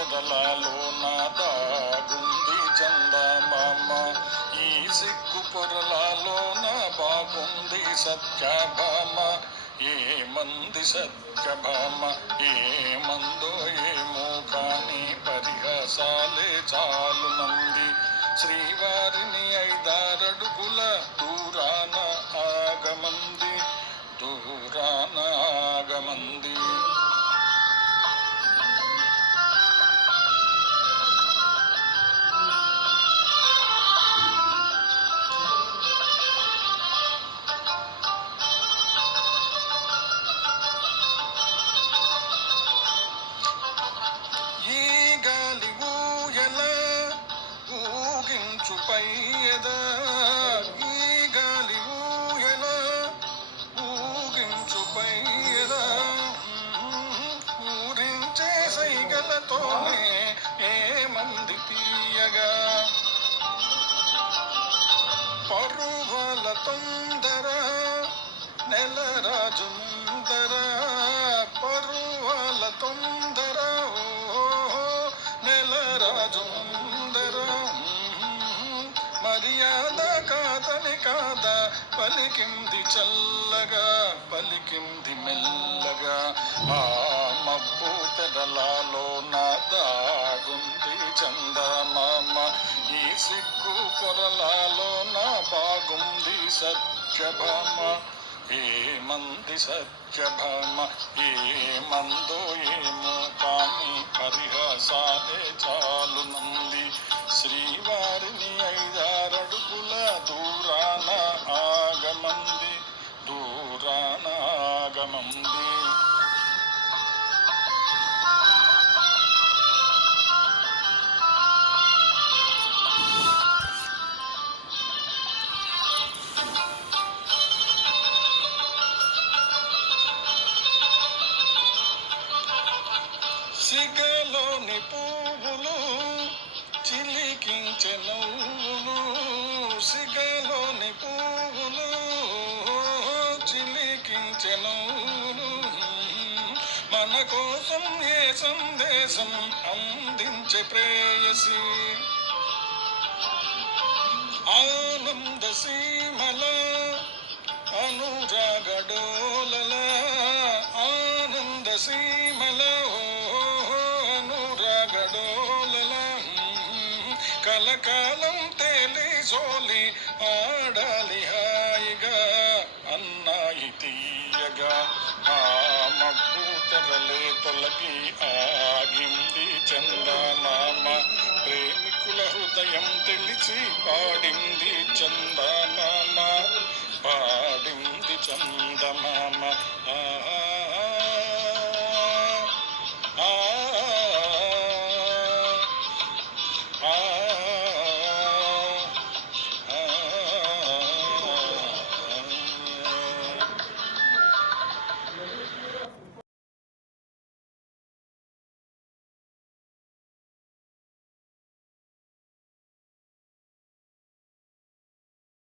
తెరలలోన దాగుంది చందమామ, ఈ సిగ్గు పొరలలోన బాగుంది సత్యభామ. ఏమంది సత్యభామ, ఏమందో ఏమో కాని పరిహాసాలే చాలునంది. శ్రీవారిని 5 అడుగుల దూరాన ఆగమంది, దూరాన ఆగమంది. ఈ గాలి ఊయల ఊగించు పయ్యద, ఈ గాలి ఊయల ఊగించు పయ్యద, ఊరించే సైగలతోనే ఏమంది తీయగా. పరువాల తొందర నెలరాజు ముందర, పరువాల తొందర నెలరాజు ముందర. మర్యాద కాదని కాదా పలికింది చల్లగా, పలికింది మెల్లగా. ఆ మబ్బు తెరలలో దాగుంది చందమామ, ఈ సిగ్గు పొరలలో బాగుంది సత్యభామ. ఏమంది సత్యభామ, ఏమందో ఏమో కాని పరిహాసాలే చాలునంది. శ్రీవారిని 5 అడుగుల దూరాన ఆగమంది, దూరాన ఆగమంది. సిగలోని పువ్వులు చిలికించె నవ్వులు, సిగలోని పువ్వులు చిలికించె నవ్వులు. మన కోసం ఏ సందేశం అందించే ప్రేయసి, ఆనంద సీమల అనురాగడోలల, ఆనంద సీమల అనురాగడోలల. కలకాలం తేలి సోలి ఆడాలి హాయిగా, అన్నాయి తీయగా. ఆ మబ్బు తెరలే తొలగి ఆగింది చందమామ, ప్రేమికుల హృదయం తెలిసి పాడింది చందమామ.